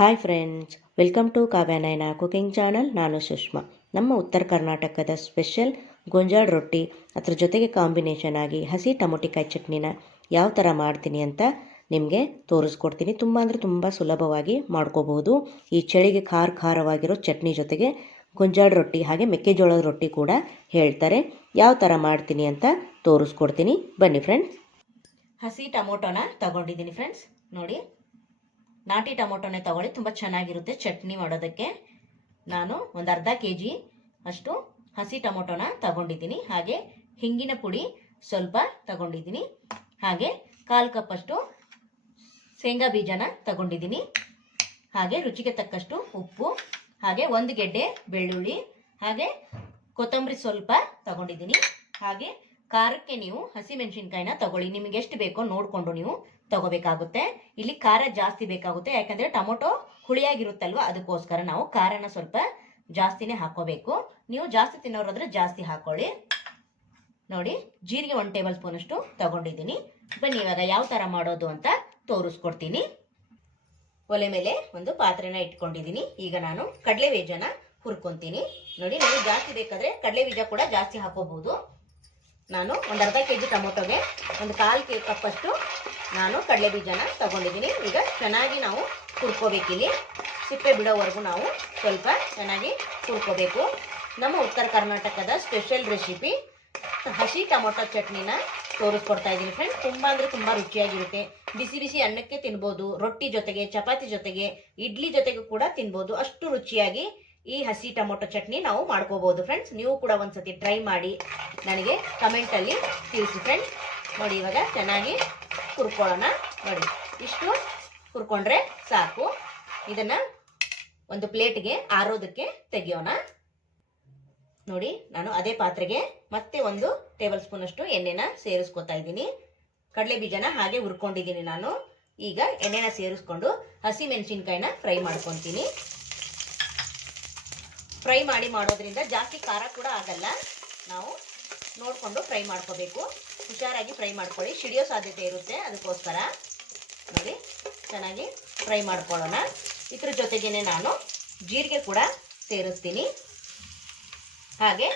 Hi friends welcome to Kavyanayana cooking channel ನಾನು ಸುಷ್ಮಾ. ನಮ್ಮ ಉತ್ತರ ಕರ್ನಾಟಕದ ಸ್ಪೆಷಲ್ ಗೊಂಜಾಳ ರೊಟ್ಟಿ, ಅದ್ರ ಜೊತೆಗೆ ಕಾಂಬಿನೇಷನ್ ಆಗಿ ಹಸಿ ಟೊಮೊಟಿಕಾಯಿ ಚಟ್ನಿನ ಯಾವ ಥರ ಮಾಡ್ತೀನಿ ಅಂತ ನಿಮಗೆ ತೋರಿಸ್ಕೊಡ್ತೀನಿ. ತುಂಬ ಅಂದರೆ ತುಂಬ ಸುಲಭವಾಗಿ ಮಾಡ್ಕೋಬಹುದು. ಈ ಚಳಿಗೆ ಖಾರ ಖಾರವಾಗಿರೋ ಚಟ್ನಿ ಜೊತೆಗೆ ಗೊಂಜಾಳ ರೊಟ್ಟಿ, ಹಾಗೆ ಮೆಕ್ಕೆಜೋಳದ ರೊಟ್ಟಿ ಕೂಡ ಹೇಳ್ತಾರೆ. ಯಾವ ಥರ ಮಾಡ್ತೀನಿ ಅಂತ ತೋರಿಸ್ಕೊಡ್ತೀನಿ. ಬನ್ನಿ ಫ್ರೆಂಡ್ಸ್ ಹಸಿ ಟೊಮೊಟೊನ ತಗೊಂಡಿದ್ದೀನಿ ಫ್ರೆಂಡ್ಸ್ ನೋಡಿ. ನಾಟಿ ಟೊಮೊಟೊನೇ ತಗೊಳ್ಳಿ, ತುಂಬ ಚೆನ್ನಾಗಿರುತ್ತೆ ಚಟ್ನಿ ಮಾಡೋದಕ್ಕೆ. ನಾನು ಒಂದು ಅರ್ಧ ಕೆ ಜಿ ಅಷ್ಟು ಹಸಿ ಟೊಮೊಟೊನ ತಗೊಂಡಿದ್ದೀನಿ. ಹಾಗೆ ಹಿಂಗಿನ ಪುಡಿ ಸ್ವಲ್ಪ ತಗೊಂಡಿದ್ದೀನಿ. ಹಾಗೆ ಕಾಲು ಕಪ್ಪಷ್ಟು ಶೇಂಗಾ ಬೀಜನ ತಗೊಂಡಿದ್ದೀನಿ. ಹಾಗೆ ರುಚಿಗೆ ತಕ್ಕಷ್ಟು ಉಪ್ಪು, ಹಾಗೆ ಒಂದು ಗೆಡ್ಡೆ ಬೆಳ್ಳುಳ್ಳಿ, ಹಾಗೆ ಕೊತ್ತಂಬರಿ ಸ್ವಲ್ಪ ತಗೊಂಡಿದ್ದೀನಿ. ಹಾಗೆ ಖಾರಕ್ಕೆ ನೀವು ಹಸಿ ಮೆಣಸಿನ್ಕಾಯಿನ ತಗೊಳ್ಳಿ. ನಿಮ್ಗೆ ಎಷ್ಟು ಬೇಕೋ ನೋಡಿಕೊಂಡು ನೀವು ತಗೋಬೇಕಾಗುತ್ತೆ. ಇಲ್ಲಿ ಖಾರ ಜಾಸ್ತಿ ಬೇಕಾಗುತ್ತೆ. ಯಾಕಂದ್ರೆ ಟೊಮೊಟೊ ಹುಳಿಯಾಗಿರುತ್ತಲ್ವ, ಅದಕ್ಕೋಸ್ಕರ ನಾವು ಖಾರನ ಸ್ವಲ್ಪ ಜಾಸ್ತಿನೇ ಹಾಕೋಬೇಕು. ನೀವು ಜಾಸ್ತಿ ತಿನ್ನೋರಾದ್ರೆ ಜಾಸ್ತಿ ಹಾಕೊಳ್ಳಿ. ನೋಡಿ, ಜೀರಿಗೆ ಒನ್ ಟೇಬಲ್ ಸ್ಪೂನ್ ಅಷ್ಟು ತಗೊಂಡಿದ್ದೀನಿ. ಬನ್ನಿ ಇವಾಗ ಯಾವ ಥರ ಮಾಡೋದು ಅಂತ ತೋರಿಸ್ಕೊಡ್ತೀನಿ. ಒಲೆ ಮೇಲೆ ಒಂದು ಪಾತ್ರೆನ ಇಟ್ಕೊಂಡಿದ್ದೀನಿ. ಈಗ ನಾನು ಕಡಲೆ ಬೀಜನ ಹುರ್ಕೊಂತೀನಿ. ನೋಡಿ ನೀವು ಜಾಸ್ತಿ ಬೇಕಾದ್ರೆ ಕಡಲೆ ಬೀಜ ಕೂಡ ಜಾಸ್ತಿ ಹಾಕೋಬಹುದು. ನಾನು ಒಂದು ಅರ್ಧ ಕೆ ಜಿ ಟೊಮೊಟೊಗೆ ಒಂದು ಕಾಲು ಕೆ ಕಪ್ಪಷ್ಟು ನಾನು ಕಡಲೆ ಬೀಜನ ತಗೊಂಡಿದ್ದೀನಿ. ಈಗ ಚೆನ್ನಾಗಿ ನಾವು ಕುರ್ಕೋಬೇಕಿಲ್ಲಿ ಸಿಪ್ಪೆ ಬಿಡೋವರೆಗೂ ನಾವು ಸ್ವಲ್ಪ ಚೆನ್ನಾಗಿ ಕುರ್ಕೋಬೇಕು ನಮ್ಮ ಉತ್ತರ ಕರ್ನಾಟಕದ ಸ್ಪೆಷಲ್ ರೆಸಿಪಿ ಹಸಿ ಟೊಮೊಟೊ ಚಟ್ನಿನ ತೋರಿಸ್ಕೊಡ್ತಾ ಇದ್ದೀನಿ ಫ್ರೆಂಡ್ಸ್ ತುಂಬ ಅಂದರೆ ತುಂಬ ರುಚಿಯಾಗಿರುತ್ತೆ. ಬಿಸಿ ಬಿಸಿ ಅನ್ನಕ್ಕೆ ತಿನ್ಬೋದು, ರೊಟ್ಟಿ ಜೊತೆಗೆ, ಚಪಾತಿ ಜೊತೆಗೆ, ಇಡ್ಲಿ ಜೊತೆಗೂ ಕೂಡ ತಿನ್ಬೋದು. ಅಷ್ಟು ರುಚಿಯಾಗಿ ಈ ಹಸಿ ಟೊಮೊಟೊ ಚಟ್ನಿ ನಾವು ಮಾಡ್ಕೋಬಹುದು ಫ್ರೆಂಡ್ಸ್ ನೀವು ಕೂಡ ಒಂದ್ಸತಿ ಟ್ರೈ ಮಾಡಿ ನನಗೆ ಕಮೆಂಟಲ್ಲಿ ತಿಳಿಸಿ ಫ್ರೆಂಡ್ಸ್ ನೋಡಿ ಇವಾಗ ಚೆನ್ನಾಗಿ ಹುರ್ಕೊಳ್ಳೋಣ. ನೋಡಿ ಇಷ್ಟು ಹುರ್ಕೊಂಡ್ರೆ ಸಾಕು. ಇದನ್ನ ಒಂದು ಪ್ಲೇಟ್ಗೆ ಆರೋದಕ್ಕೆ ತೆಗಿಯೋಣ. ನೋಡಿ, ನಾನು ಅದೇ ಪಾತ್ರೆಗೆ ಮತ್ತೆ ಒಂದು ಟೇಬಲ್ ಸ್ಪೂನ್ ಅಷ್ಟು ಎಣ್ಣೆನ ಸೇರಿಸ್ಕೊತಾ ಇದ್ದೀನಿ. ಕಡಲೆ ಬೀಜನ ಹಾಗೆ ಹುರ್ಕೊಂಡಿದ್ದೀನಿ ನಾನು. ಈಗ ಎಣ್ಣೆನ ಸೇರಿಸ್ಕೊಂಡು ಹಸಿ ಮೆಣಸಿನ್ಕಾಯಿನ ಫ್ರೈ ಮಾಡ್ಕೊತೀನಿ. ಫ್ರೈ ಮಾಡಿ ಮಾಡೋದ್ರಿಂದ ಜಾಸ್ತಿ ಖಾರ ಕೂಡ ಆಗಲ್ಲ. ನಾವು ನೋಡಿಕೊಂಡು ಫ್ರೈ ಮಾಡ್ಕೋಬೇಕು. ಹುಷಾರಾಗಿ ಫ್ರೈ ಮಾಡ್ಕೊಳ್ಳಿ. ಸಿಡಿಯೋ ಸಾಧ್ಯತೆ ಇರುತ್ತೆ ಅದಕ್ಕೋಸ್ಕರ. ನೋಡಿ, ಚೆನ್ನಾಗಿ ಫ್ರೈ ಮಾಡ್ಕೊಳ್ಳೋಣ. ಇದ್ರ ಜೊತೆಗೇನೆ ನಾನು ಜೀರಿಗೆ ಕೂಡ ಸೇರಿಸ್ತೀನಿ. ಹಾಗೆ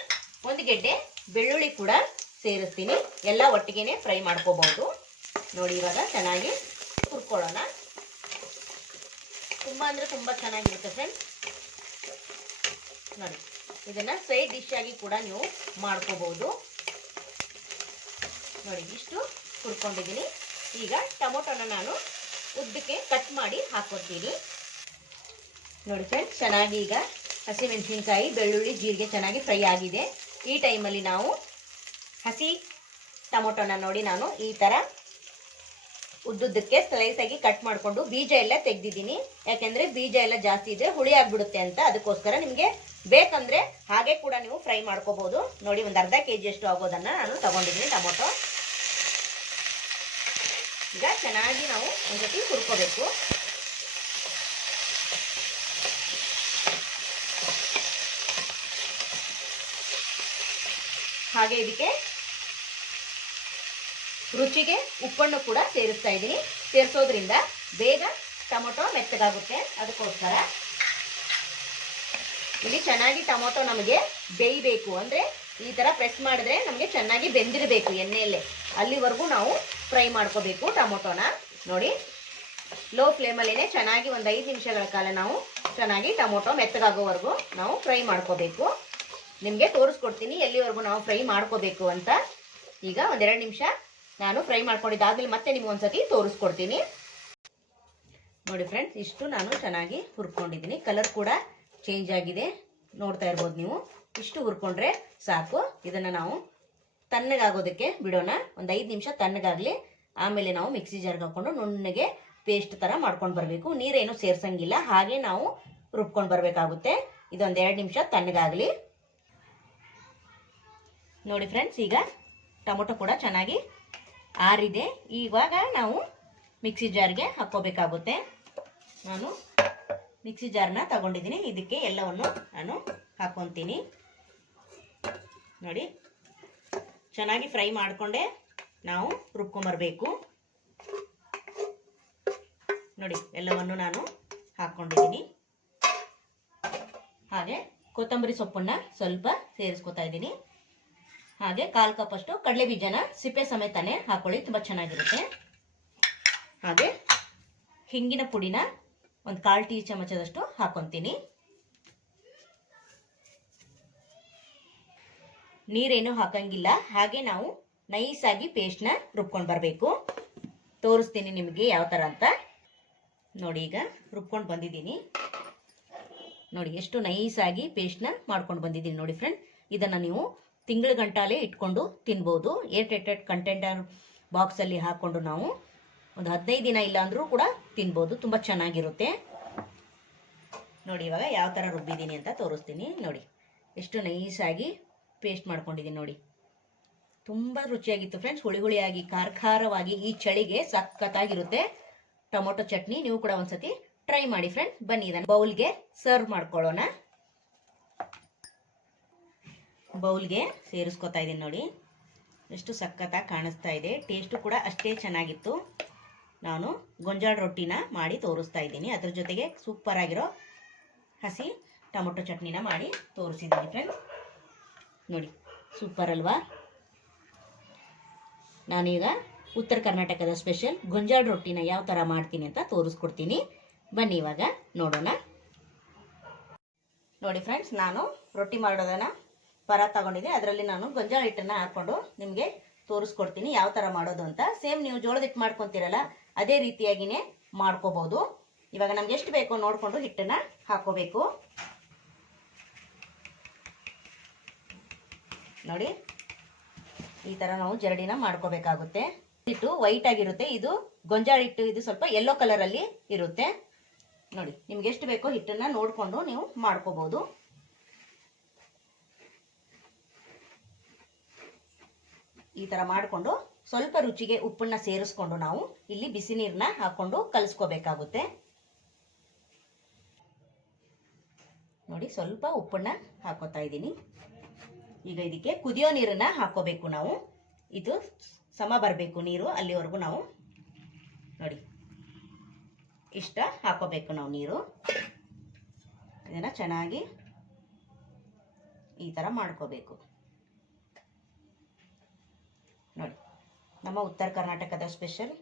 ಒಂದು ಗೆಡ್ಡೆ ಬೆಳ್ಳುಳ್ಳಿ ಕೂಡ ಸೇರಿಸ್ತೀನಿ. ಎಲ್ಲ ಒಟ್ಟಿಗೆನೆ ಫ್ರೈ ಮಾಡ್ಕೋಬಹುದು. ನೋಡಿ, ಇವಾಗ ಚೆನ್ನಾಗಿ ಹುರ್ಕೊಳ್ಳೋಣ. ತುಂಬ ಅಂದರೆ ತುಂಬ ಚೆನ್ನಾಗಿರುತ್ತೆ ಫ್ರೆಂಡ್ಸ್ ನೋಡಿ, ಇದನ್ನ ಸೈಡ್ ಡಿಶ್ ಆಗಿ ಕೂಡ ನೀವು ಮಾಡ್ಕೋಬಹುದು. ನೋಡಿ, ಇಷ್ಟು ಹುರ್ಕೊಂಡಿದ್ದೀನಿ. ಈಗ ಟೊಮೊಟೊನ ನಾನು ಉದ್ದಕ್ಕೆ ಕಟ್ ಮಾಡಿ ಹಾಕೋತೀನಿ ನೋಡಿ ಫ್ರೆಂಡ್ಸ್ ಚೆನ್ನಾಗಿ ಈಗ ಹಸಿಮೆಣಸಿನ್ಕಾಯಿ, ಬೆಳ್ಳುಳ್ಳಿ, ಜೀರಿಗೆ ಚೆನ್ನಾಗಿ ಫ್ರೈ ಆಗಿದೆ. ಈ ಟೈಮಲ್ಲಿ ನಾವು ಹಸಿ ಟೊಮೊಟೊನ ನೋಡಿ ನಾನು ಈ ಥರ ಉದ್ದುದ್ದಕ್ಕೆ ಸ್ಲೈಸ್ ಆಗಿ ಕಟ್ ಮಾಡಿಕೊಂಡು ಬೀಜ ಎಲ್ಲ ತೆಗ್ದಿದ್ದೀನಿ. ಯಾಕೆಂದ್ರೆ ಬೀಜ ಎಲ್ಲ ಜಾಸ್ತಿ ಇದ್ರೆ ಹುಳಿ ಆಗ್ಬಿಡುತ್ತೆ ಅಂತ ಅದಕ್ಕೋಸ್ಕರ ನಿಮಗೆ ಬೇಕಂದ್ರೆ ಹಾಗೆ ಕೂಡ ನೀವು ಫ್ರೈ ಮಾಡ್ಕೋಬಹುದು ನೋಡಿ, ಒಂದು ಅರ್ಧ ಕೆ ಜಿ ಅಷ್ಟು ಆಗೋದನ್ನ ನಾನು ತಗೊಂಡಿದ್ದೀನಿ ಟೊಮೊಟೊ. ಈಗ ಚೆನ್ನಾಗಿ ನಾವು ಒಂದ್ಸತಿ ಹುರ್ಕೋಬೇಕು. ಹಾಗೆ ಇದಕ್ಕೆ ರುಚಿಗೆ ಉಪ್ಪನ್ನು ಕೂಡ ಸೇರಿಸ್ತಾ ಇದ್ದೀನಿ. ಸೇರಿಸೋದ್ರಿಂದ ಬೇಗ ಟೊಮೊಟೊ ಮೆತ್ತಗಾಗುತ್ತೆ. ಅದಕ್ಕೋಸ್ಕರ ಇಲ್ಲಿ ಚೆನ್ನಾಗಿ ಟೊಮೊಟೊ ನಮಗೆ ಬೇಯಬೇಕು. ಅಂದರೆ ಈ ಥರ ಪ್ರೆಸ್ ಮಾಡಿದ್ರೆ ನಮಗೆ ಚೆನ್ನಾಗಿ ಬೆಂದಿರಬೇಕು ಎಣ್ಣೆಯಲ್ಲೇ. ಅಲ್ಲಿವರೆಗೂ ನಾವು ಫ್ರೈ ಮಾಡ್ಕೋಬೇಕು ಟೊಮೊಟೊನ. ನೋಡಿ, ಲೋ ಫ್ಲೇಮಲ್ಲೇ ಚೆನ್ನಾಗಿ ಒಂದು ಐದು ನಿಮಿಷಗಳ ಕಾಲ ನಾವು ಚೆನ್ನಾಗಿ ಟೊಮೊಟೊ ಮೆತ್ತಗಾಗೋವರೆಗೂ ನಾವು ಫ್ರೈ ಮಾಡ್ಕೋಬೇಕು. ನಿಮಗೆ ತೋರಿಸ್ಕೊಡ್ತೀನಿ ಎಲ್ಲಿವರೆಗೂ ನಾವು ಫ್ರೈ ಮಾಡ್ಕೋಬೇಕು ಅಂತ. ಈಗ ಒಂದೆರಡು ನಿಮಿಷ ನಾನು ಫ್ರೈ ಮಾಡ್ಕೊಂಡಿದ್ದಾದ್ಮೇಲೆ ಮತ್ತೆ ನಿಮ್ಗೆ ಒಂದ್ಸತಿ ತೋರಿಸ್ಕೊಡ್ತೀನಿ. ನೋಡಿ ಫ್ರೆಂಡ್ಸ್ ಇಷ್ಟು ನಾನು ಚೆನ್ನಾಗಿ ಹುರ್ಕೊಂಡಿದ್ದೀನಿ. ಕಲರ್ ಕೂಡ ಚೇಂಜ್ ಆಗಿದೆ. ನೋಡ್ತಾ ಇರ್ಬೋದು ನೀವು. ಇಷ್ಟು ಹುರ್ಕೊಂಡ್ರೆ ಸಾಕು. ಇದನ್ನು ನಾವು ತಣ್ಣಗಾಗೋದಕ್ಕೆ ಬಿಡೋಣ. ಒಂದು ಐದು ನಿಮಿಷ ತಣ್ಣಗಾಗಲಿ. ಆಮೇಲೆ ನಾವು ಮಿಕ್ಸಿ ಜಾರ್ಗೆ ಹಾಕೊಂಡು ನುಣ್ಣಗೆ ಪೇಸ್ಟ್ ಥರ ಮಾಡ್ಕೊಂಡು ಬರಬೇಕು. ನೀರೇನು ಸೇರ್ಸಂಗಿಲ್ಲ. ಹಾಗೆ ನಾವು ರುಬ್ಕೊಂಡು ಬರಬೇಕಾಗುತ್ತೆ. ಇದೊಂದು ಎರಡು ನಿಮಿಷ ತಣ್ಣಗಾಗಲಿ. ನೋಡಿ ಫ್ರೆಂಡ್ಸ್ ಈಗ ಟೊಮೊಟೊ ಕೂಡ ಚೆನ್ನಾಗಿ ಆರಿದೆ. ಇವಾಗ ನಾವು ಮಿಕ್ಸಿ ಜಾರ್ಗೆ ಹಾಕ್ಕೋಬೇಕಾಗುತ್ತೆ. ನಾನು ಮಿಕ್ಸಿ ಜಾರ್ನ ತಗೊಂಡಿದ್ದೀನಿ. ಇದಕ್ಕೆ ಎಲ್ಲವನ್ನು ನಾನು ಹಾಕ್ಕೊತೀನಿ. ನೋಡಿ, ಚೆನ್ನಾಗಿ ಫ್ರೈ ಮಾಡಿಕೊಂಡೆ ನಾವು ರುಬ್ಕೊಂಬರ್ಬೇಕು. ನೋಡಿ, ಎಲ್ಲವನ್ನು ನಾನು ಹಾಕ್ಕೊಂಡಿದ್ದೀನಿ. ಹಾಗೆ ಕೊತ್ತಂಬರಿ ಸೊಪ್ಪನ್ನ ಸ್ವಲ್ಪ ಸೇರಿಸ್ಕೊತಾ ಇದ್ದೀನಿ. ಹಾಗೆ ಕಾಲು ಕಪ್ಪಷ್ಟು ಕಡಲೆ ಬೀಜನ ಸಿಪ್ಪೆ ಸಮೇತನೇ ಹಾಕೊಳ್ಳಿ, ತುಂಬ ಚೆನ್ನಾಗಿರುತ್ತೆ. ಹಾಗೆ ಹಿಂಗಿನ ಪುಡಿನ ಒಂದು ಕಾಲ್ ಟೀ ಚಮಚದಷ್ಟು ಹಾಕೊತೀನಿ. ನೀರೇನು ಹಾಕಂಗಿಲ್ಲ. ಹಾಗೆ ನಾವು ನೈಸಾಗಿ ಪೇಸ್ಟ್ನ ರುಬ್ಕೊಂಡು ಬರಬೇಕು. ತೋರಿಸ್ತೀನಿ ನಿಮಗೆ ಯಾವ ಥರ ಅಂತ. ನೋಡಿ ಈಗ ರುಬ್ಕೊಂಡು ಬಂದಿದ್ದೀನಿ. ನೋಡಿ, ಎಷ್ಟು ನೈಸಾಗಿ ಪೇಸ್ಟ್ನ ಮಾಡ್ಕೊಂಡು ಬಂದಿದ್ದೀನಿ ನೋಡಿ ಫ್ರೆಂಡ್. ಇದನ್ನು ನೀವು ತಿಂಗಳ ಗಂಟಾಲೆ ಇಟ್ಕೊಂಡು ತಿನ್ಬೋದು. ಏಟ್ ಎಟ್ ಕಂಟೆಂಟರ್ ಬಾಕ್ಸಲ್ಲಿ ಹಾಕ್ಕೊಂಡು ನಾವು ಒಂದು ಹದಿನೈದು ದಿನ ಇಲ್ಲಾಂದರೂ ಕೂಡ ತಿನ್ಬೋದು. ತುಂಬ ಚೆನ್ನಾಗಿರುತ್ತೆ. ನೋಡಿ, ಇವಾಗ ಯಾವ ಥರ ರುಬ್ಬಿದ್ದೀನಿ ಅಂತ ತೋರಿಸ್ತೀನಿ. ನೋಡಿ, ಎಷ್ಟು ನೈಸಾಗಿ ಪೇಸ್ಟ್ ಮಾಡ್ಕೊಂಡಿದ್ದೀನಿ ನೋಡಿ. ತುಂಬ ರುಚಿಯಾಗಿತ್ತು ಫ್ರೆಂಡ್ಸ್. ಹುಳಿ ಹುಳಿಯಾಗಿ ಖಾರ ಖಾರವಾಗಿ ಈ ಚಳಿಗೆ ಸಖತ್ತಾಗಿರುತ್ತೆ. ಟೊಮೊಟೊ ಚಟ್ನಿ ನೀವು ಕೂಡ ಒಂದ್ಸತಿ ಟ್ರೈ ಮಾಡಿ ಫ್ರೆಂಡ್ ಬನ್ನಿ ಇದನ್ನು ಬೌಲ್ಗೆ ಸರ್ವ್ ಮಾಡ್ಕೊಳ್ಳೋಣ. ಬೌಲ್ಗೆ ಸೇರಿಸ್ಕೊತಾ ಇದ್ದೀನಿ ನೋಡಿ. ಎಷ್ಟು ಸಖತ್ತಾಗಿ ಕಾಣಿಸ್ತಾ ಇದೆ. ಟೇಸ್ಟು ಕೂಡ ಅಷ್ಟೇ ಚೆನ್ನಾಗಿತ್ತು. ನಾನು ಗೊಂಜಾಳ ರೊಟ್ಟಿನ ಮಾಡಿ ತೋರಿಸ್ತಾ ಇದ್ದೀನಿ. ಅದ್ರ ಜೊತೆಗೆ ಸೂಪರ್ ಆಗಿರೋ ಹಸಿ ಟೊಮೊಟೊ ಚಟ್ನಿನ ಮಾಡಿ ತೋರಿಸಿದ್ದೀನಿ ಫ್ರೆಂಡ್ಸ್ ನೋಡಿ, ಸೂಪರ್ ಅಲ್ವಾ? ನಾನೀಗ ಉತ್ತರ ಕರ್ನಾಟಕದ ಸ್ಪೆಷಲ್ ಗೊಂಜಾಳ ರೊಟ್ಟಿನ ಯಾವ ಥರ ಮಾಡ್ತೀನಿ ಅಂತ ತೋರಿಸ್ಕೊಡ್ತೀನಿ. ಬನ್ನಿ ಇವಾಗ ನೋಡೋಣ. ನೋಡಿ ಫ್ರೆಂಡ್ಸ್ ನಾನು ರೊಟ್ಟಿ ಮಾಡೋದನ್ನ ಪರ ತಗೊಂಡಿದ್ದೆ ಅದರಲ್ಲಿ ನಾನು ಗೊಂಜಾಳ ಹಿಟ್ಟನ್ನು ಹಾಕೊಂಡು ನಿಮಗೆ ತೋರಿಸ್ಕೊಡ್ತೀನಿ ಯಾವ ಥರ ಮಾಡೋದು ಅಂತ. ಸೇಮ್ ನೀವು ಜೋಳದ ಹಿಟ್ಟು ಮಾಡ್ಕೊತೀರಲ್ಲ, ಅದೇ ರೀತಿಯಾಗಿನೇ ಮಾಡ್ಕೋಬೋದು. ಇವಾಗ ನಮ್ಗೆ ಎಷ್ಟು ಬೇಕೋ ನೋಡಿಕೊಂಡು ಹಿಟ್ಟನ್ನು ಹಾಕೋಬೇಕು. ನೋಡಿ, ಈ ಥರ ನಾವು ಜರಡಿನ ಮಾಡ್ಕೋಬೇಕಾಗುತ್ತೆ. ಹಿಟ್ಟು ವೈಟ್ ಆಗಿರುತ್ತೆ. ಇದು ಗೊಂಜಾಳ ಹಿಟ್ಟು, ಇದು ಸ್ವಲ್ಪ ಯೆಲ್ಲೋ ಕಲರಲ್ಲಿ ಇರುತ್ತೆ. ನೋಡಿ, ನಿಮ್ಗೆ ಎಷ್ಟು ಬೇಕೋ ಹಿಟ್ಟನ್ನ ನೋಡಿಕೊಂಡು ನೀವು ಮಾಡ್ಕೋಬಹುದು ಈ ತರ ಮಾಡಿಕೊಂಡು ಸ್ವಲ್ಪ ರುಚಿಗೆ ಉಪ್ಪನ್ನ ಸೇರಿಸ್ಕೊಂಡು ನಾವು ಇಲ್ಲಿ ಬಿಸಿ ನೀರನ್ನ ಹಾಕೊಂಡು ಕಲಿಸ್ಕೋಬೇಕಾಗುತ್ತೆ. ನೋಡಿ, ಸ್ವಲ್ಪ ಉಪ್ಪನ್ನ ಹಾಕೋತಾ ಇದ್ದೀನಿ. ಈಗ ಇದಕ್ಕೆ ಕುದಿಯೋ ನೀರನ್ನ ಹಾಕೋಬೇಕು ನಾವು. ಇದು ಸಮ ಬರಬೇಕು ನೀರು ಅಲ್ಲಿವರೆಗೂ ನಾವು. ನೋಡಿ, ಇಷ್ಟ ಹಾಕೋಬೇಕು ನಾವು ನೀರು. ಇದನ್ನು ಚೆನ್ನಾಗಿ ಈ ಥರ ಮಾಡ್ಕೋಬೇಕು. ನೋಡಿ. ನಮ್ಮ ಉತ್ತರ ಕರ್ನಾಟಕದ ಸ್ಪೆಷಲ್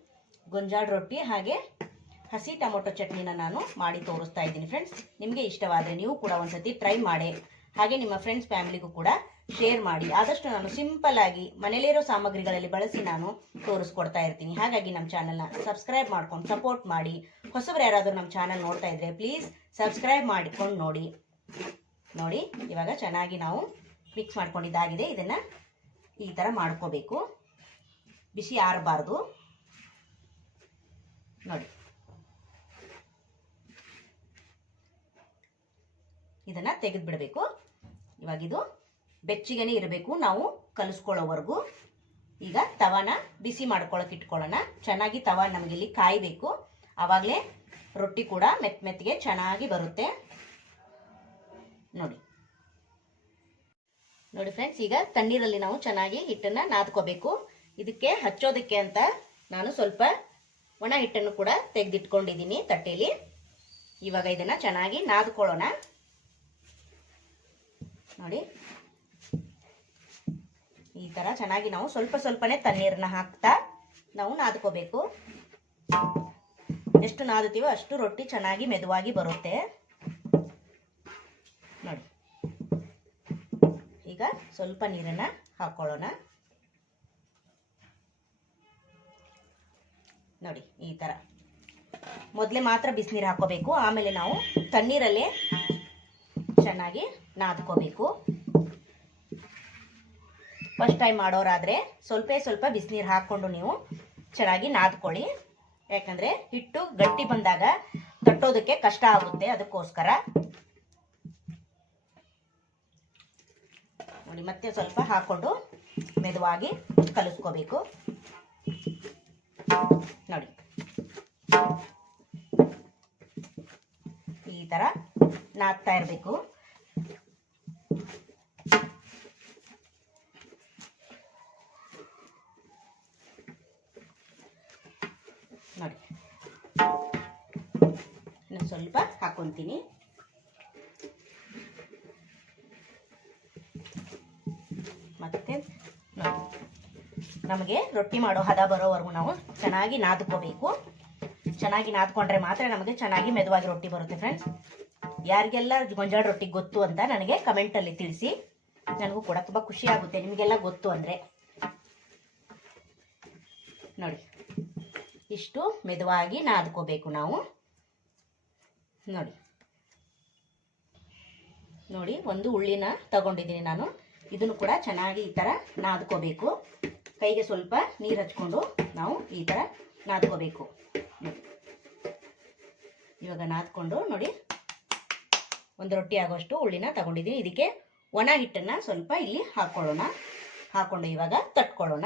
ಗೊಂಜಾಳ ರೊಟ್ಟಿ ಹಾಗೆ ಹಸಿ ಟೊಮೊಟೊ ಚಟ್ನಿನ ನಾನು ಮಾಡಿ ತೋರಿಸ್ತಾ ಇದ್ದೀನಿ ಫ್ರೆಂಡ್ಸ್ ನಿಮಗೆ ಇಷ್ಟವಾದರೆ ನೀವು ಕೂಡ ಒಂದ್ಸತಿ ಟ್ರೈ ಮಾಡಿ. ಹಾಗೆ ನಿಮ್ಮ ಫ್ರೆಂಡ್ಸ್ ಫ್ಯಾಮಿಲಿಗೂ ಕೂಡ ಶೇರ್ ಮಾಡಿ. ಆದಷ್ಟು ನಾನು ಸಿಂಪಲ್ ಆಗಿ ಮನೇಲಿರೋ ಸಾಮಗ್ರಿಗಳಲ್ಲಿ ಬಳಸಿ ನಾನು ತೋರಿಸ್ಕೊಡ್ತಾ ಇರ್ತೀನಿ. ಹಾಗಾಗಿ ನಮ್ಮ ಚಾನಲ್ನ ಸಬ್ಸ್ಕ್ರೈಬ್ ಮಾಡ್ಕೊಂಡು ಸಪೋರ್ಟ್ ಮಾಡಿ. ಹೊಸಬ್ರು ಯಾರಾದರೂ ನಮ್ಮ ಚಾನಲ್ ನೋಡ್ತಾ ಇದ್ರೆ ಪ್ಲೀಸ್ ಸಬ್ಸ್ಕ್ರೈಬ್ ಮಾಡಿಕೊಂಡು ನೋಡಿ. ನೋಡಿ, ಇವಾಗ ಚೆನ್ನಾಗಿ ನಾವು ಮಿಕ್ಸ್ ಮಾಡ್ಕೊಂಡಿದ್ದಾಗಿದೆ. ಇದನ್ನು ಈ ಥರ ಮಾಡ್ಕೋಬೇಕು. ಬಿಸಿ ಆರಬಾರ್ದು. ನೋಡಿ. ಇದನ್ನ ತೆಗೆದು ಬಿಡಬೇಕು ಇವಾಗ ಇದು ಬೆಚ್ಚಗೆನೆ ಇರಬೇಕು. ನಾವು ಕಲಿಸ್ಕೊಳ್ಳೋವರೆಗೂ. ಈಗ ತವಾನ ಬಿಸಿ ಮಾಡ್ಕೊಳಕ್ಕೆ ಇಟ್ಕೊಳ್ಳೋಣ. ಚೆನ್ನಾಗಿ ತವ ನಮಗೆ ಇಲ್ಲಿ ಕಾಯಬೇಕು. ಆವಾಗಲೇ ರೊಟ್ಟಿ ಕೂಡ ಮೆತ್ತ ಮೆತ್ತಗೆ ಚೆನ್ನಾಗಿ ಬರುತ್ತೆ. ನೋಡಿ. ನೋಡಿ ಫ್ರೆಂಡ್ಸ್, ಈಗ ತಣ್ಣೀರಲ್ಲಿ ನಾವು ಚೆನ್ನಾಗಿ ಹಿಟ್ಟನ್ನ ನಾದ್ಕೋಬೇಕು. ಇದಕ್ಕೆ ಹಚ್ಚೋದಕ್ಕೆ ಅಂತ ನಾನು ಸ್ವಲ್ಪ ಒಣ ಹಿಟ್ಟನ್ನು ಕೂಡ ತೆಗೆದಿಟ್ಕೊಂಡಿದ್ದೀನಿ ತಟ್ಟೆಯಲ್ಲಿ ಇವಾಗ ಇದನ್ನು ಚೆನ್ನಾಗಿ ನಾದ್ಕೊಳ್ಳೋಣ. ನೋಡಿ. ಈ ಥರ ಚೆನ್ನಾಗಿ ನಾವು ಸ್ವಲ್ಪ ಸ್ವಲ್ಪನೇ ತಣ್ಣೀರನ್ನ ಹಾಕ್ತಾ ನಾವು ನಾದ್ಕೋಬೇಕು. ಎಷ್ಟು ನಾದುತ್ತೀವೋ ಅಷ್ಟು ರೊಟ್ಟಿ ಚೆನ್ನಾಗಿ ಮೆದುವಾಗಿ ಬರುತ್ತೆ. ನೋಡಿ. ಈಗ ಸ್ವಲ್ಪ ನೀರನ್ನು ಹಾಕೊಳ್ಳೋಣ. ನೋಡಿ, ಈ ತರ. ಮೊದಲೇ ಮಾತ್ರ ಬಿಸಿನೀರು ಹಾಕೋಬೇಕು, ಆಮೇಲೆ ನಾವು ತಣ್ಣೀರಲ್ಲೇ ಚೆನ್ನಾಗಿ ನಾದ್ಕೋಬೇಕು. ಫಸ್ಟ್ ಟೈಮ್ ಮಾಡೋರಾದರೆ ಸ್ವಲ್ಪ ಸ್ವಲ್ಪ ಬಿಸಿನೀರು ಹಾಕ್ಕೊಂಡು ನೀವು ಚೆನ್ನಾಗಿ ನಾದ್ಕೊಳ್ಳಿ. ಯಾಕಂದರೆ ಹಿಟ್ಟು ಗಟ್ಟಿ ಬಂದಾಗ ತಟ್ಟೋದಕ್ಕೆ ಕಷ್ಟ ಆಗುತ್ತೆ, ಅದಕ್ಕೋಸ್ಕರ. ನೋಡಿ, ಮತ್ತೆ ಸ್ವಲ್ಪ ಹಾಕೊಂಡು ಮೆದುವಾಗಿ ಕಲಿಸ್ಕೋಬೇಕು. ನೋಡಿ. ಈ ಥರ ನಾದ್ತಾ ಇರಬೇಕು. ನಮಗೆ ರೊಟ್ಟಿ ಮಾಡೋ ಹದ ಬರೋವರೆಗೂ ನಾವು ಚೆನ್ನಾಗಿ ನಾದ್ಕೋಬೇಕು. ಚೆನ್ನಾಗಿ ನಾದ್ಕೊಂಡ್ರೆ ಮಾತ್ರ ನಮಗೆ ಚೆನ್ನಾಗಿ ಮೆದುವಾಗಿ ರೊಟ್ಟಿ ಬರುತ್ತೆ ಫ್ರೆಂಡ್ಸ್ ಯಾರಿಗೆಲ್ಲ ಗೊಂಜಾಳ ರೊಟ್ಟಿ ಗೊತ್ತು ಅಂತ ನನಗೆ ಕಮೆಂಟಲ್ಲಿ ತಿಳಿಸಿ. ನನಗೂ ಕೂಡ ತುಂಬ ಖುಷಿ ಆಗುತ್ತೆ. ನಿಮಗೆಲ್ಲ ಗೊತ್ತು ಅಂದರೆ. ನೋಡಿ, ಇಷ್ಟು ಮೆದುವಾಗಿ ನಾದ್ಕೋಬೇಕು ನಾವು. ನೋಡಿ ನೋಡಿ, ಒಂದು ಉಳ್ಳಿನ ತಗೊಂಡಿದ್ದೀನಿ ನಾನು. ಇದನ್ನು ಕೂಡ ಚೆನ್ನಾಗಿ ಈ ಥರ ನಾದ್ಕೋಬೇಕು. ಕೈಗೆ ಸ್ವಲ್ಪ ನೀರು ಹಚ್ಕೊಂಡು ನಾವು ಈ ಥರ ನಾದ್ಕೋಬೇಕು. ಇವಾಗ ನಾದ್ಕೊಂಡು ನೋಡಿ, ಒಂದು ರೊಟ್ಟಿ ಆಗೋಷ್ಟು ಉಳ್ಳಿನ ತಗೊಂಡಿದ್ದೀನಿ ಇದಕ್ಕೆ ಒಣ ಹಿಟ್ಟನ್ನು ಸ್ವಲ್ಪ ಇಲ್ಲಿ ಹಾಕ್ಕೊಳ್ಳೋಣ ಹಾಕ್ಕೊಂಡು ಇವಾಗ ತಟ್ಕೊಳ್ಳೋಣ.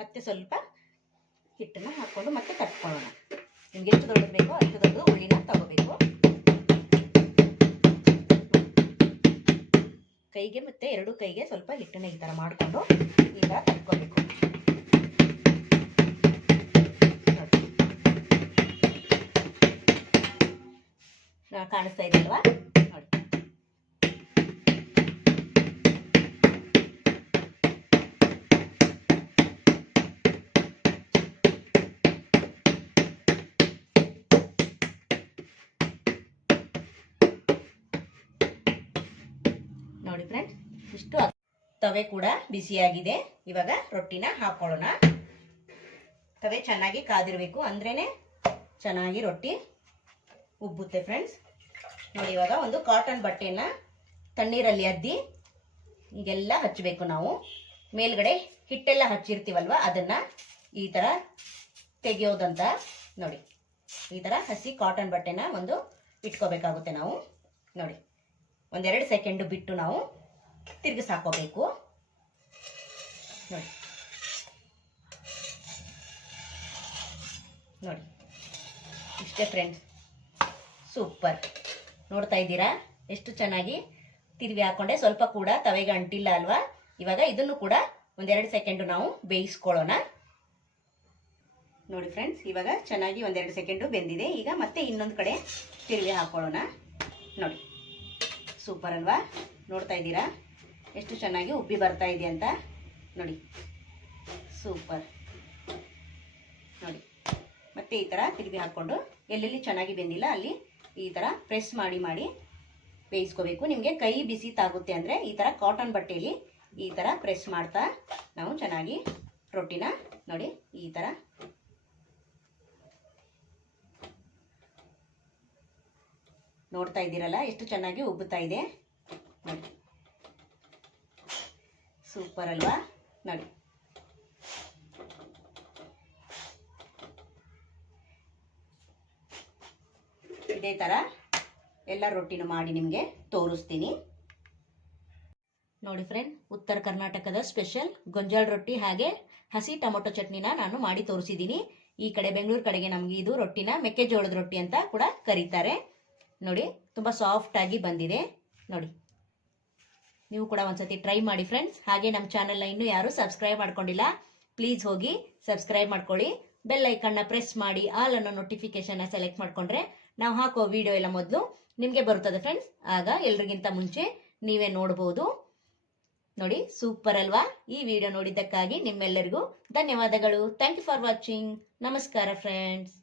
ಮತ್ತೆ ಸ್ವಲ್ಪ ಹಿಟ್ಟನ್ನು ಹಾಕ್ಕೊಂಡು ಮತ್ತೆ ತಟ್ಕೊಳ್ಳೋಣ. ನಿಮ್ಗೆ ಎಷ್ಟು ದೊಡ್ಡದು ಬೇಕೋ ಅಷ್ಟು ದೊಡ್ಡದು ಉಳ್ಳಿನ ತಗೋಬೇಕು. ಕೈಗೆ ಮತ್ತೆ ಎರಡು ಕೈಗೆ ಸ್ವಲ್ಪ ಹಿಟ್ಟನ್ನ ಈ ಥರ ಮಾಡಿಕೊಂಡು ಈಗ ತಟ್ಕೋಬೇಕು. ಕಾಣಿಸ್ತಾ ಇದೆ ಅಲ್ವಾ ನೋಡಿ ನೋಡಿ ಫ್ರೆಂಡ್ಸ್ ಇಷ್ಟು ಆಗ್- ತವೆ ಕೂಡ ಬಿಸಿಯಾಗಿದೆ ಇವಾಗ ರೊಟ್ಟಿನ ಹಾಕೊಳ್ಳೋಣ. ತವೆ ಚೆನ್ನಾಗಿ ಕಾದಿರಬೇಕು ಅಂದ್ರೇ ಚೆನ್ನಾಗಿ ರೊಟ್ಟಿ ಉಬ್ಬುತ್ತೆ ಫ್ರೆಂಡ್ಸ್ ನೋಡಿ, ಇವಾಗ ಒಂದು ಕಾಟನ್ ಬಟ್ಟೆನ ತಣ್ಣೀರಲ್ಲಿ ಅದ್ದಿ ಹೀಗೆಲ್ಲ ಹಚ್ಚಬೇಕು ನಾವು. ಮೇಲ್ಗಡೆ ಹಿಟ್ಟೆಲ್ಲ ಹಚ್ಚಿರ್ತೀವಲ್ವ, ಅದನ್ನ ಈ ಥರ ತೆಗೆಯೋದಂತ ನೋಡಿ. ಈ ಥರ ಹಸಿ ಕಾಟನ್ ಬಟ್ಟೆನ ಒಂದು ಇಟ್ಕೋಬೇಕಾಗುತ್ತೆ ನಾವು. ನೋಡಿ, ಒಂದೆರಡು ಸೆಕೆಂಡು ಬಿಟ್ಟು ನಾವು ತಿರುಗಿಸಿ ಹಾಕೋಬೇಕು ನೋಡಿ. ನೋಡಿ. ಇಷ್ಟೇ ಫ್ರೆಂಡ್ಸ್ ಸೂಪರ್ ನೋಡ್ತಾ ಇದ್ದೀರಾ? ಎಷ್ಟು ಚೆನ್ನಾಗಿ ತಿರುವಿ ಹಾಕೊಂಡೆ. ಸ್ವಲ್ಪ ಕೂಡ ತವೆಗೆ ಅಂಟಿಲ್ಲ ಅಲ್ವಾ? ಇವಾಗ ಇದನ್ನು ಕೂಡ ಒಂದೆರಡು ಸೆಕೆಂಡು ನಾವು ಬೇಯಿಸ್ಕೊಳ್ಳೋಣ. ನೋಡಿ ಫ್ರೆಂಡ್ಸ್ ಇವಾಗ ಚೆನ್ನಾಗಿ ಒಂದೆರಡು ಸೆಕೆಂಡು ಬೆಂದಿದೆ. ಈಗ ಮತ್ತೆ ಇನ್ನೊಂದು ಕಡೆ ತಿರುವಿ ಹಾಕೊಳ್ಳೋಣ. ನೋಡಿ. ಸೂಪರ್ ಅಲ್ವಾ? ನೋಡ್ತಾ ಇದ್ದೀರಾ? ಎಷ್ಟು ಚೆನ್ನಾಗಿ ಉಬ್ಬಿ ಬರ್ತಾ ಇದೆ ಅಂತ ನೋಡಿ. ಸೂಪರ್ ನೋಡಿ. ಮತ್ತೆ ಈ ಥರ ತಿರುಗಿ ಹಾಕ್ಕೊಂಡು ಎಲ್ಲೆಲ್ಲಿ ಚೆನ್ನಾಗಿ ಬೆಂದಿಲ್ಲ ಅಲ್ಲಿ ಈ ಥರ ಪ್ರೆಸ್ ಮಾಡಿ ಮಾಡಿ ಬೇಯಿಸ್ಕೋಬೇಕು. ನಿಮಗೆ ಕೈ ಬಿಸಿ ತಾಗುತ್ತೆ ಅಂದರೆ ಈ ಥರ ಕಾಟನ್ ಬಟ್ಟೆಯಲ್ಲಿ ಈ ಥರ ಪ್ರೆಸ್ ಮಾಡ್ತಾ ನಾವು ಚೆನ್ನಾಗಿ ರೊಟ್ಟಿನ ನೋಡಿ ಈ ಥರ ನೋಡ್ತಾ ಇದ್ದೀರಲ್ಲ ಎಷ್ಟು ಚೆನ್ನಾಗಿ ಉಬ್ಬುತ್ತಾ ಇದೆ. ನೋಡಿ. ಸೂಪರ್ ಅಲ್ವಾ? ನೋಡಿ. ಇದೇ ಥರ ಎಲ್ಲ ರೊಟ್ಟಿನೂ ಮಾಡಿ ನಿಮಗೆ ತೋರಿಸ್ತೀನಿ. ನೋಡಿ ಫ್ರೆಂಡ್ ಉತ್ತರ ಕರ್ನಾಟಕದ ಸ್ಪೆಷಲ್ ಗೊಂಜಾಳ ರೊಟ್ಟಿ ಹಾಗೆ ಹಸಿ ಟೊಮೊಟೊ ಚಟ್ನಿನ ನಾನು ಮಾಡಿ ತೋರಿಸಿದ್ದೀನಿ ಈ ಕಡೆ ಬೆಂಗಳೂರು ಕಡೆಗೆ ನಮಗೆ ಇದು ರೊಟ್ಟಿನ ಮೆಕ್ಕೆಜೋಳದ ರೊಟ್ಟಿ ಅಂತ ಕೂಡ ಕರೀತಾರೆ. ನೋಡಿ, ತುಂಬ ಸಾಫ್ಟ್ ಆಗಿ ಬಂದಿದೆ. ನೋಡಿ. ನೀವು ಕೂಡ ಒಂದ್ಸತಿ ಟ್ರೈ ಮಾಡಿ ಫ್ರೆಂಡ್ಸ್ ಹಾಗೆ ನಮ್ಮ ಚಾನೆಲ್ನ ಇನ್ನೂ ಯಾರು ಸಬ್ಸ್ಕ್ರೈಬ್ ಮಾಡ್ಕೊಂಡಿಲ್ಲ ಪ್ಲೀಸ್ ಹೋಗಿ ಸಬ್ಸ್ಕ್ರೈಬ್ ಮಾಡ್ಕೊಳ್ಳಿ. ಬೆಲ್ ಐಕನ್ನ ಪ್ರೆಸ್ ಮಾಡಿ ಆಲ್ ಅನ್ನೋ ನೋಟಿಫಿಕೇಶನ್ನ ಸೆಲೆಕ್ಟ್ ಮಾಡ್ಕೊಂಡ್ರೆ ನಾವು ಹಾಕೋ ವಿಡಿಯೋ ಎಲ್ಲ ಮೊದಲು ನಿಮಗೆ ಬರುತ್ತದೆ ಫ್ರೆಂಡ್ಸ್ ಆಗ ಎಲ್ರಿಗಿಂತ ಮುಂಚೆ ನೀವೇ ನೋಡ್ಬೋದು. ನೋಡಿ ಸೂಪರ್ ಅಲ್ವಾ? ಈ ವಿಡಿಯೋ ನೋಡಿದ್ದಕ್ಕಾಗಿ ನಿಮ್ಮೆಲ್ಲರಿಗೂ ಧನ್ಯವಾದಗಳು. ಥ್ಯಾಂಕ್ ಯು ಫಾರ್ ವಾಚಿಂಗ್ ನಮಸ್ಕಾರ ಫ್ರೆಂಡ್ಸ್